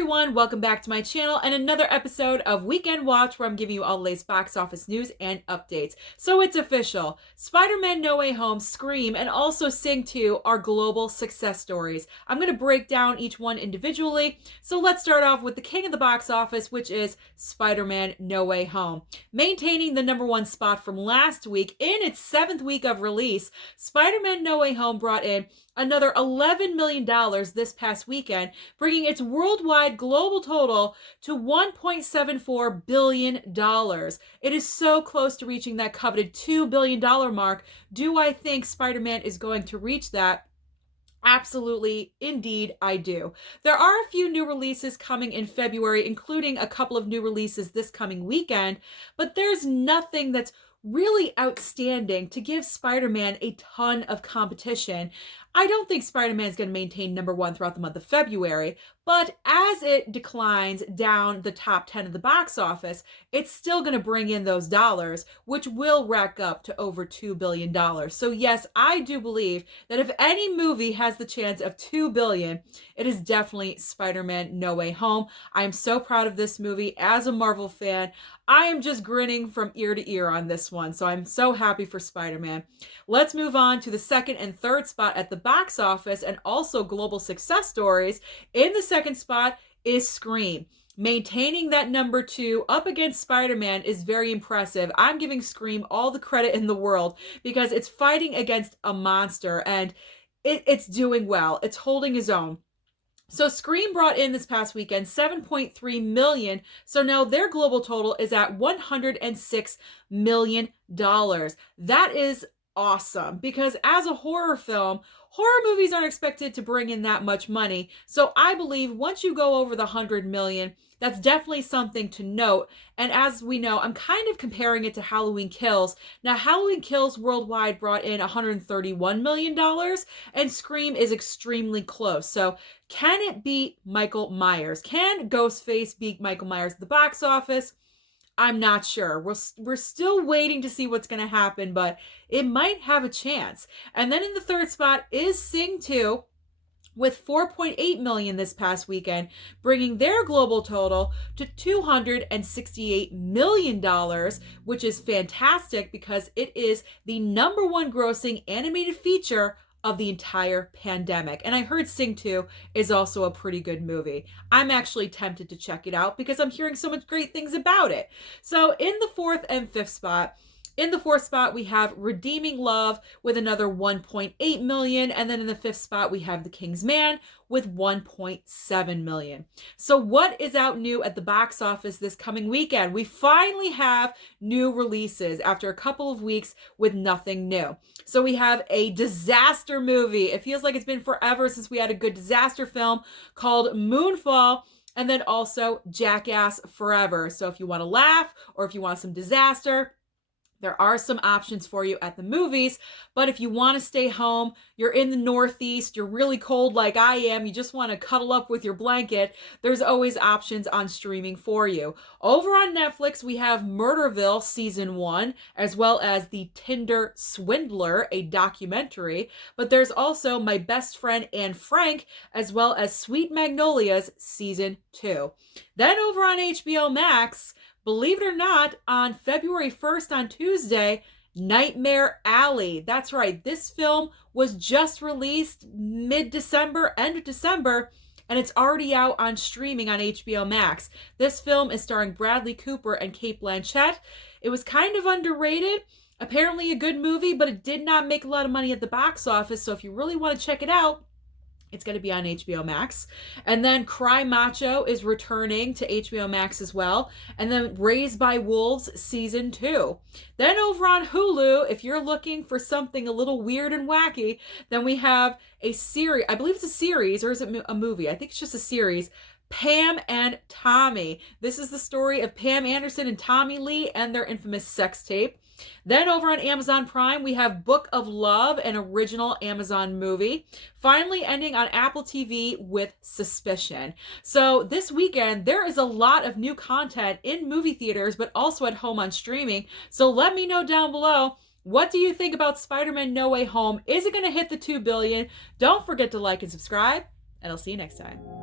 everyone, welcome back to my channel and another episode of Weekend Watch where I'm giving you all the latest box office news and updates. So it's official. Spider-Man No Way Home, Scream, and also Sing 2 are global success stories. I'm going to break down each one individually. So let's start off with the king of the box office, which is Spider-Man No Way Home. Maintaining the #1 spot from last week in its 7th week of release, Spider-Man No Way Home brought in another $11 million this past weekend, bringing its worldwide global total to $1.74 billion. It is so close to reaching that coveted $2 billion mark. Do I think Spider-Man is going to reach that? Absolutely, indeed, I do. There are a few new releases coming in February, including a couple of new releases this coming weekend, but there's nothing that's really outstanding to give Spider-Man a ton of competition. I don't think Spider-Man is going to maintain #1 throughout the month of February, but as it declines down the top 10 of the box office, it's still going to bring in those dollars, which will rack up to over $2 billion. So yes, I do believe that if any movie has the chance of $2 billion, it is definitely Spider-Man No Way Home. I am so proud of this movie. As a Marvel fan, I am just grinning from ear to ear on this one, so I'm so happy for Spider-Man. Let's move on to the second and third spot at the box office and also global success stories. In the second spot is Scream. Maintaining that #2 up against Spider-Man is very impressive. I'm giving Scream all the credit in the world because it's fighting against a monster and it's doing well. It's holding its own. So Scream brought in this past weekend $7.3 million. So now their global total is at $106 million. That is awesome because as a horror film, horror movies aren't expected to bring in that much money. So I believe once you go over the 100 million, that's definitely something to note. And as we know, I'm kind of comparing it to Halloween Kills. Now, Halloween Kills worldwide brought in $131 million, and Scream is extremely close. So can it beat Michael Myers? Can Ghostface beat Michael Myers at the box office? I'm not sure. We're still waiting to see what's going to happen, but it might have a chance. And then in the third spot is Sing 2 with $4.8 million this past weekend, bringing their global total to $268 million, which is fantastic because it is the #1 grossing animated feature of the entire pandemic. And I heard Sing 2 is also a pretty good movie. I'm actually tempted to check it out because I'm hearing so much great things about it. So in the fourth and fifth spot, in the fourth spot, we have Redeeming Love with another $1.8 million. And then in the fifth spot, we have The King's Man with $1.7 million. So what is out new at the box office this coming weekend? We finally have new releases after a couple of weeks with nothing new. So we have a disaster movie. It feels like it's been forever since we had a good disaster film called Moonfall. And then also Jackass Forever. So if you want to laugh or if you want some disaster, there are some options for you at the movies, but if you want to stay home, you're in the Northeast, you're really cold like I am, you just want to cuddle up with your blanket, there's always options on streaming for you. Over on Netflix, we have Murderville Season 1, as well as The Tinder Swindler, a documentary, but there's also My Best Friend Anne Frank, as well as Sweet Magnolias Season 2. Then over on HBO Max, believe it or not, on February 1st, on Tuesday, Nightmare Alley. That's right. This film was just released mid-December, end of December, and it's already out on streaming on HBO Max. This film is starring Bradley Cooper and Cate Blanchett. It was kind of underrated. Apparently a good movie, but it did not make a lot of money at the box office. So if you really want to check it out, it's going to be on HBO Max. And then Cry Macho is returning to HBO Max as well. And then Raised by Wolves Season 2. Then over on Hulu, if you're looking for something a little weird and wacky, then we have a series. I believe it's a series, or is it a movie? I think it's just a series. Pam and Tommy. This is the story of Pam Anderson and Tommy Lee and their infamous sex tape. Then over on Amazon Prime, we have Book of Love, an original Amazon movie. Finally ending on Apple TV with Suspicion. So this weekend, there is a lot of new content in movie theaters, but also at home on streaming. So let me know down below, what do you think about Spider-Man No Way Home? Is it going to hit the $2 billion? Don't forget to like and subscribe, and I'll see you next time.